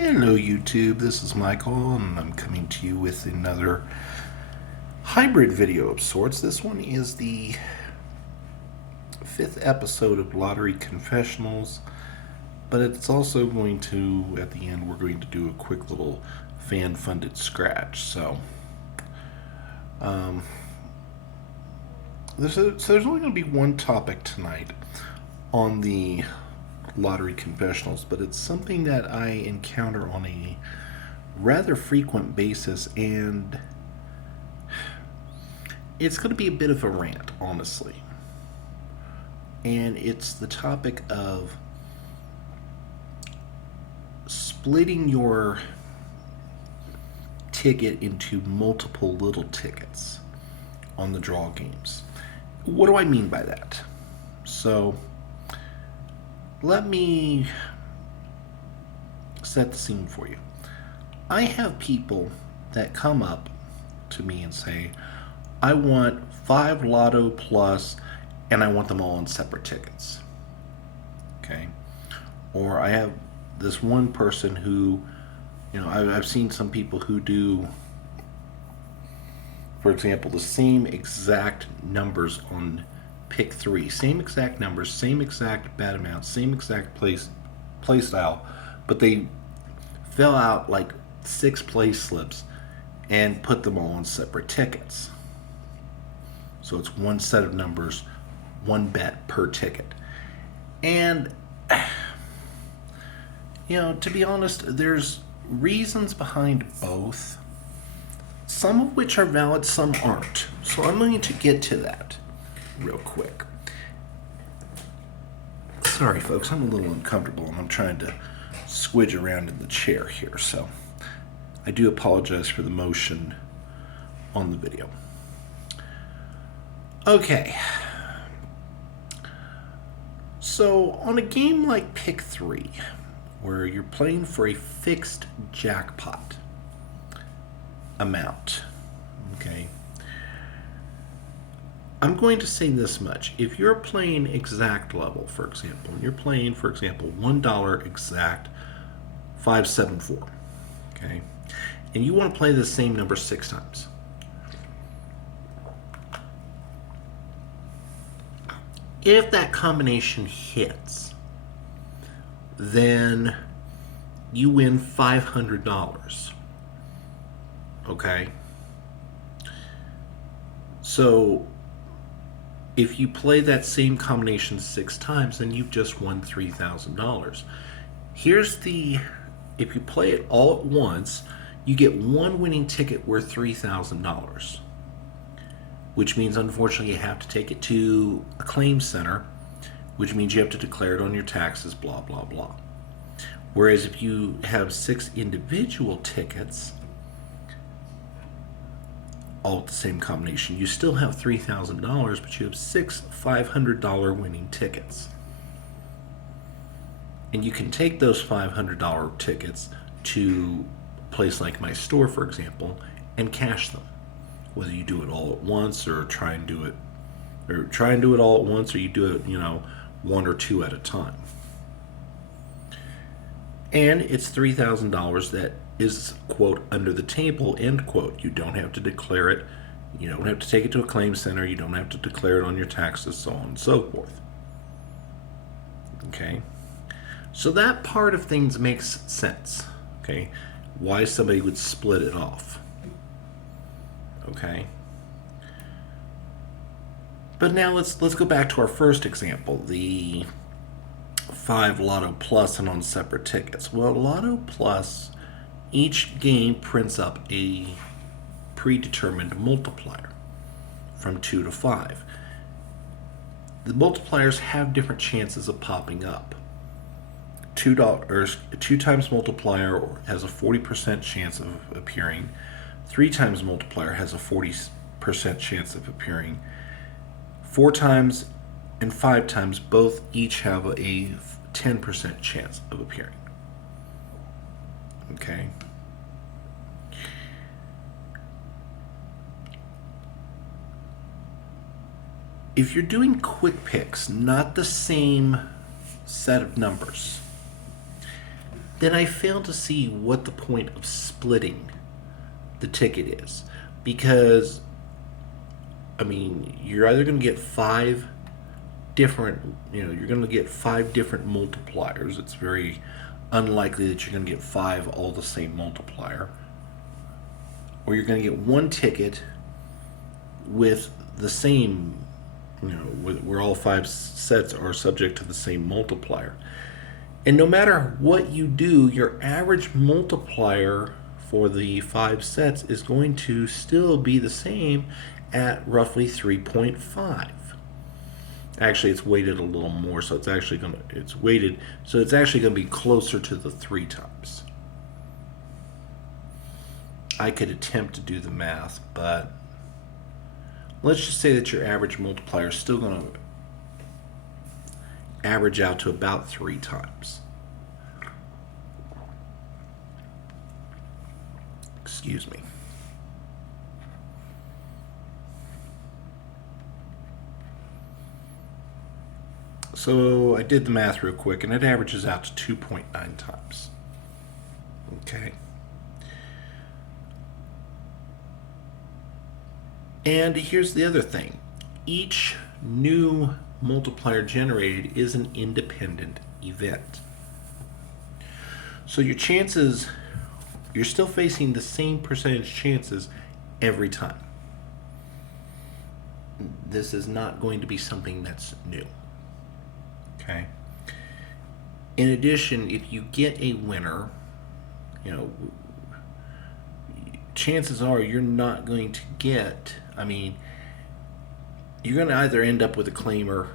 Hello YouTube, this is Michael and I'm coming to you with another hybrid video of sorts. This one is the 5th episode of Lottery Confessionals, but it's also going to, at the end, we're going to do a quick little fan-funded scratch. There's only going to be one topic tonight on the Lottery Confessionals, but it's something that I encounter on a rather frequent basis, and it's going to be a bit of a rant, honestly. And it's the topic of splitting your ticket into multiple little tickets on the draw games. What do I mean by that? So, let me set the scene for you. I have people that come up to me and say, I want 5 Lotto Plus and I want them all on separate tickets. Okay? Or I have this one person who, I've seen some people who do, for example, the same exact numbers on pick 3, same exact numbers, same exact bet amount, same exact play style, but they fill out like 6 play slips and put them all on separate tickets. So it's one set of numbers, one bet per ticket. And to be honest, there's reasons behind both, some of which are valid, some aren't. So I'm going to get to that real quick. Sorry, folks, I'm a little uncomfortable and I'm trying to squidge around in the chair here, so I do apologize for the motion on the video. Okay. So, on a game like Pick 3, where you're playing for a fixed jackpot amount, okay, I'm going to say this much. If you're playing exact level, for example, and you're playing, for example, $1 exact 574, okay, and you want to play the same number 6 times, if that combination hits, then you win $500, okay? So if you play that same combination 6 times, then you've just won $3,000. If you play it all at once, you get one winning ticket worth $3,000, which means, unfortunately, you have to take it to a claim center, which means you have to declare it on your taxes, blah, blah, blah. Whereas if you have 6 individual tickets, all with the same combination, you still have $3,000, but you have 6 $500 winning tickets. And you can take those $500 tickets to a place like my store, for example, and cash them. Whether you do it all at once or try and do it all at once, or you do it, 1 or 2 at a time. And it's $3,000 that is, quote, under the table, end quote. You don't have to declare it. You don't have to take it to a claim center. You don't have to declare it on your taxes, so on and so forth. Okay? So that part of things makes sense. Okay? Why somebody would split it off. Okay? But now let's go back to our first example, the 5 Lotto Plus and on separate tickets. Well, Lotto Plus, each game prints up a predetermined multiplier from 2 to 5. The multipliers have different chances of popping up. $2 times multiplier has a 40% chance of appearing. 3 times multiplier has a 40% chance of appearing. 4 times and 5 times both each have a 10% chance of appearing. Okay? If you're doing quick picks, not the same set of numbers, then I fail to see what the point of splitting the ticket is. Because, I mean, you're either going to get you're going to get five different multipliers. It's very unlikely that you're going to get five all the same multiplier. Or you're going to get one ticket with the same, where all five sets are subject to the same multiplier. And no matter what you do, your average multiplier for the five sets is going to still be the same at roughly 3.5. Actually, it's weighted a little more, so it's actually going to be closer to the 3 times. I could attempt to do the math, but let's just say that your average multiplier is still going to average out to about 3 times. Excuse me. So I did the math real quick, and it averages out to 2.9 times. Okay. And here's the other thing. Each new multiplier generated is an independent event. So your chances, you're still facing the same percentage chances every time. This is not going to be something that's new. Okay. In addition, if you get a winner, chances are you're not going to get, you're going to either end up with a claimer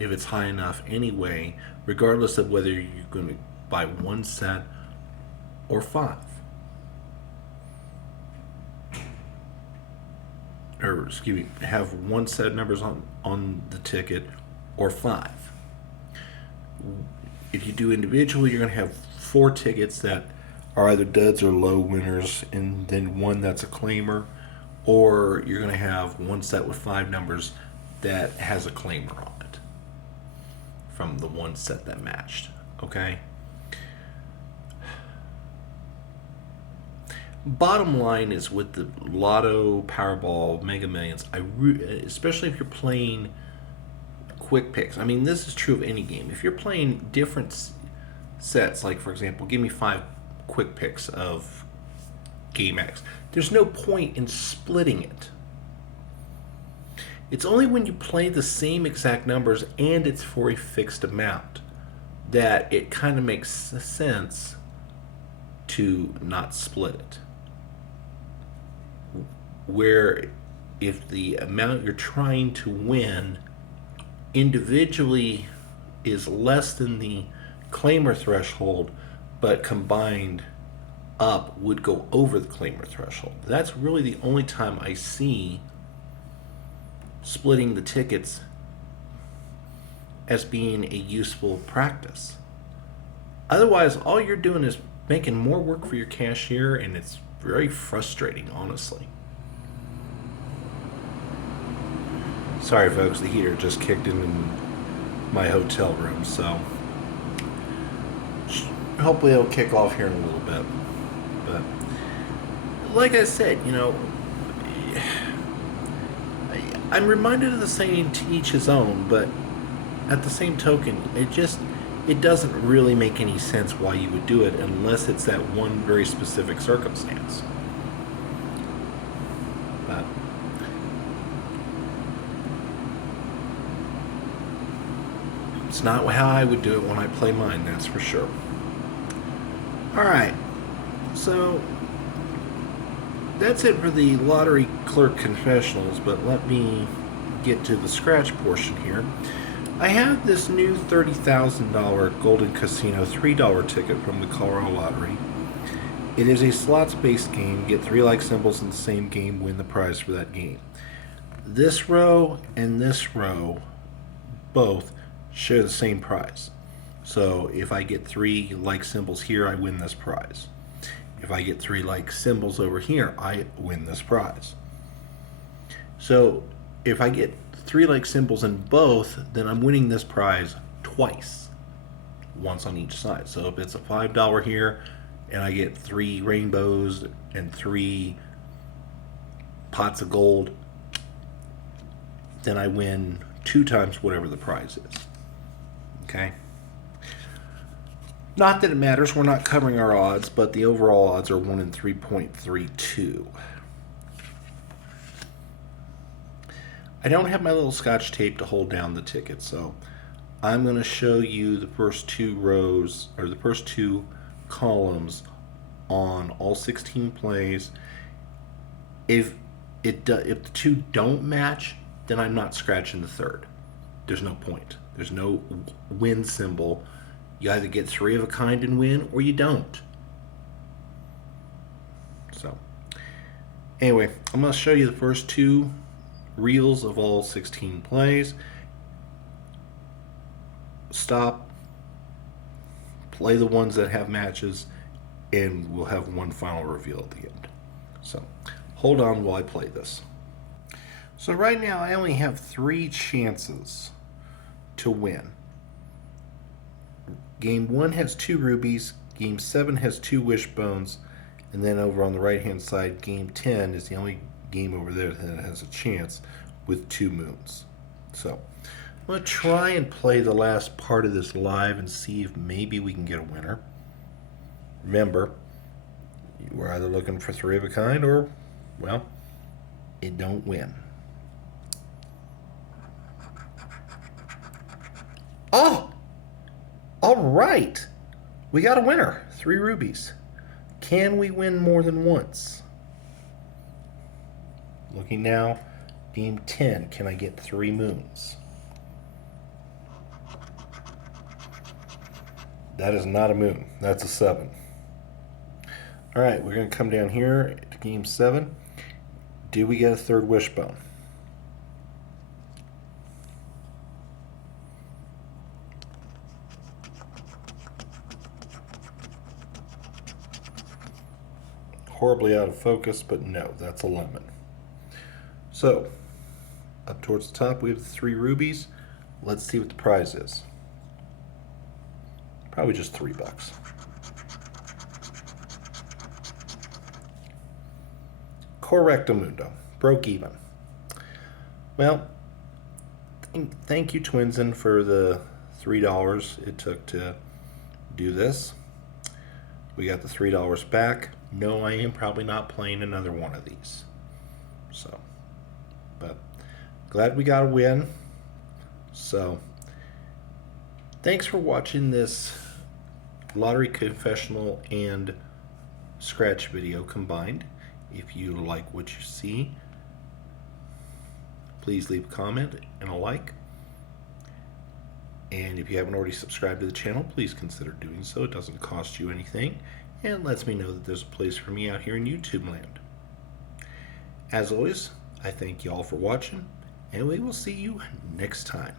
if it's high enough anyway, regardless of whether you're going to buy one set or 5. Or, have one set of numbers on the ticket or 5. If you do individually, you're going to have 4 tickets that are either duds or low winners, and then one that's a claimer, or you're going to have one set with 5 numbers that has a claimer on it from the one set that matched. Okay? Bottom line is, with the Lotto, Powerball, Mega Millions, especially if you're playing quick picks. This is true of any game. If you're playing different sets, like for example, give me 5 quick picks of game X, there's no point in splitting it. It's only when you play the same exact numbers and it's for a fixed amount that it kind of makes sense to not split it. Where if the amount you're trying to win individually is less than the claimer threshold, but combined up would go over the claimer threshold. That's really the only time I see splitting the tickets as being a useful practice. Otherwise, all you're doing is making more work for your cashier, and it's very frustrating, honestly. Sorry, folks, the heater just kicked in my hotel room, so hopefully it'll kick off here in a little bit. But like I said, I'm reminded of the saying, to each his own, but at the same token, it doesn't really make any sense why you would do it unless it's that one very specific circumstance. But it's not how I would do it when I play mine, that's for sure. Alright, so that's it for the Lottery Clerk Confessionals, but let me get to the scratch portion here. I have this new $30,000 Golden Casino $3 ticket from the Colorado Lottery. It is a slots-based game. Get 3 like symbols in the same game, win the prize for that game. This row and this row both share the same prize. So if I get 3 like symbols here, I win this prize. If I get 3 like symbols over here, I win this prize. So if I get 3 like symbols in both, then I'm winning this prize twice. once on each side. So if it's a $5 here and I get 3 rainbows and 3 pots of gold, then I win 2 times whatever the prize is. Okay? Not that it matters, we're not covering our odds, but the overall odds are 1 in 3.32. I don't have my little scotch tape to hold down the ticket, so I'm going to show you the first 2 rows, or the first 2 columns on all 16 plays. If the 2 don't match, then I'm not scratching the third. There's no point. There's no win symbol. You either get 3 of a kind and win, or you don't. So, anyway, I'm going to show you the first 2 reels of all 16 plays. Stop, play the ones that have matches, and we'll have one final reveal at the end. So, hold on while I play this. So right now I only have 3 chances to win. Game 1 has 2 rubies, Game 7 has 2 wishbones, and then over on the right hand side, Game 10 is the only game over there that has a chance with 2 moons. So I'm going to try and play the last part of this live and see if maybe we can get a winner. Remember, we're either looking for 3 of a kind or, well, it don't win. Oh! All right! We got a winner. 3 rubies. Can we win more than once? Looking now, Game 10. Can I get 3 moons? That is not a moon. That's a 7. All right, we're going to come down here to Game 7. Did we get a 3rd wishbone? Horribly out of focus, but no, that's a lemon. So, up towards the top we have the 3 rubies. Let's see what the prize is. Probably just $3. Correctamundo. Broke even. Well, thank you, Twinsen, for the $3 it took to do this. We got the $3 back. No, I am probably not playing another one of these. So, but glad we got a win. So, thanks for watching this Lottery Confessional and Scratch video combined. If you like what you see, please leave a comment and a like. And if you haven't already subscribed to the channel, please consider doing so. It doesn't cost you anything and lets me know that there's a place for me out here in YouTube land. As always, I thank you all for watching, and we will see you next time.